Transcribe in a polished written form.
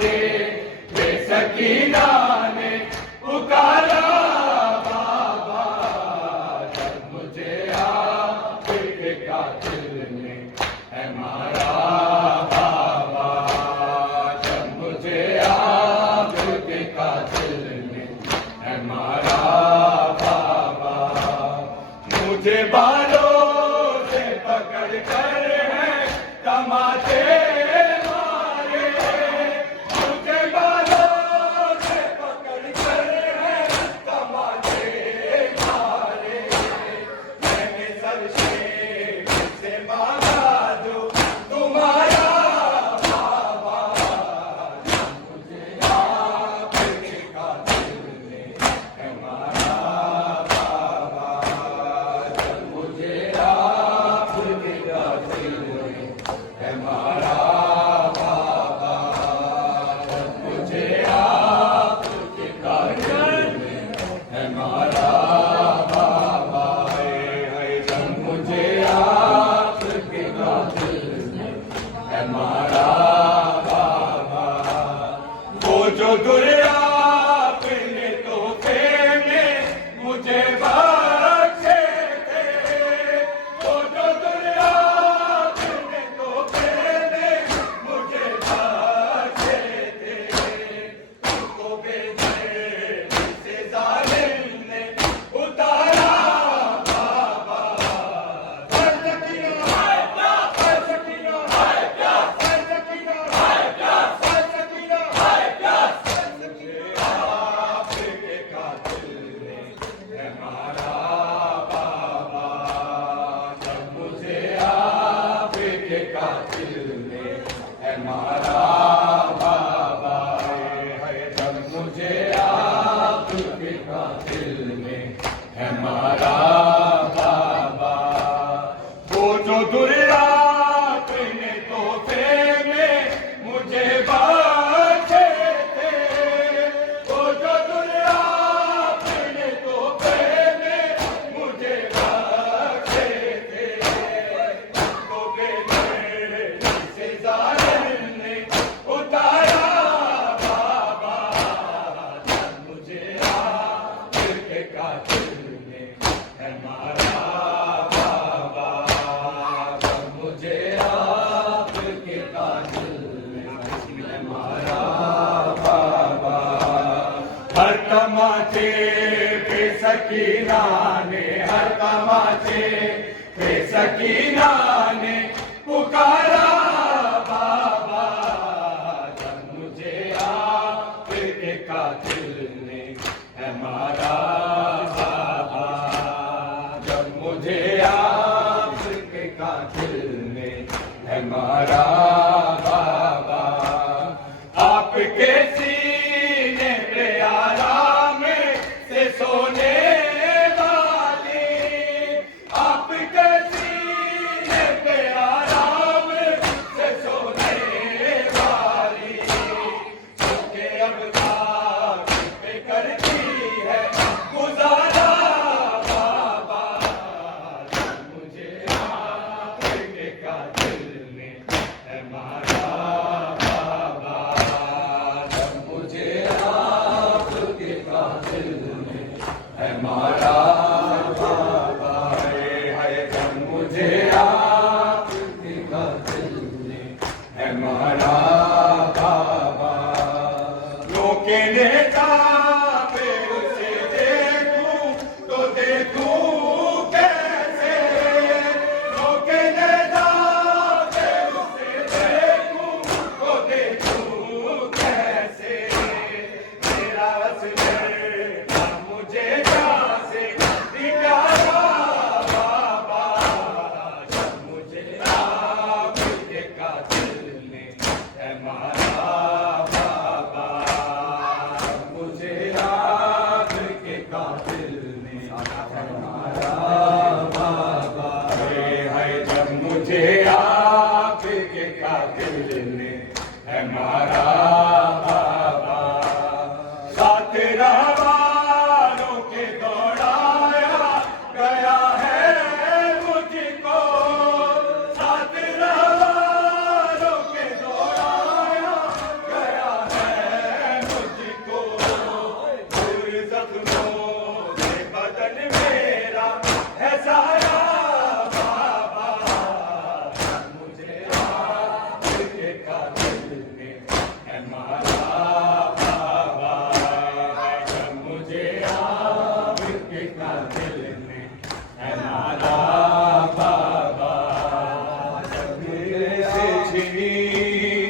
के बेसकीना ने पुकारा बाबा, जब मुझे आपके कातिल ने है मारा बाबा, जब मुझे आपके कातिल ने है मारा बाबा, मुझे बालों से पकड़ कर है तमाचे मारे, मुझे बालों से पकड़ कर है तमाचे मारे, मैंने सर से मांगा जो तुम्हारा बाबा, मुझे आपके कातिल ने है मारा बाबा, मुझे आपके कातिल ने है मारा बाबा, मुझे आपके कातिल ने है मारा बाबा, जब मुझे आपके कातिल ने है मारा बाबा, वो जो दुर्या अपने तोहफे में मुझे बख्शे थे, वो जो दुर्या अपने तोहफे में मुझे बख्शे थे, उनको बेदर्द से जालिम ने उतारा बाबा, हर सकीना है क्या, हर सकीना है क्या, हर सकीना है क्या, हर सकीना है क्या, मुझे आपके कातिल ने है मारा बाबा, जब मुझे आपके कातिल ने है मारा बाबा, जब मुझे आपके कातिल ने है मारा बाबा, वो जो दुर्या अपने तोहफे में मुझे बख्शे थे, वो जो दुर्या अपने तोहफे में मुझे बख्शे थे, उनको बेदर्द से जालिम ने उतारा बाबा, जब मुझे आपके कातिल ने है मारा बाबा, जब मुझे आपके कातिल ने है मारा बाबा, हर तमाचे पे सकीना ने, हर तमाचे पे सकीना ने पुकारा बाबा, जब मुझे आपके कातिल ने है मारा बाबा, जब मुझे आपके कातिल ने है मारा बाबा, आपके सीने पे आराम से सोने वाली, आपके सीने पे आराम से सोने वाली, उसके अब रात पे करती है गुजारा बाबा, जब मुझे आपके कातिल ने है मारा बाबा, जब मुझे आपके कातिल ने है मारा बाबा, जब मुझे आपके कातिल ने है मारा बाबा, रोके नेता पे उसे देखूं तो देखूं कैसे, रोके नेता पे उसे देखूं तो देखूं कैसे, मेरा असगर ना मुझे जहाँ से प्यारा बाबा, जब मुझे आपके कातिल ने है मारा बाबा, मुझे आपके कातिल ने है मारा बाबा, जब मुझे आपके कातिल ने है मारा बाबा, साथ रहवारों के दौड़ाया गया है मुझको, साथ रहवारों के दौड़ाया गया है जख्म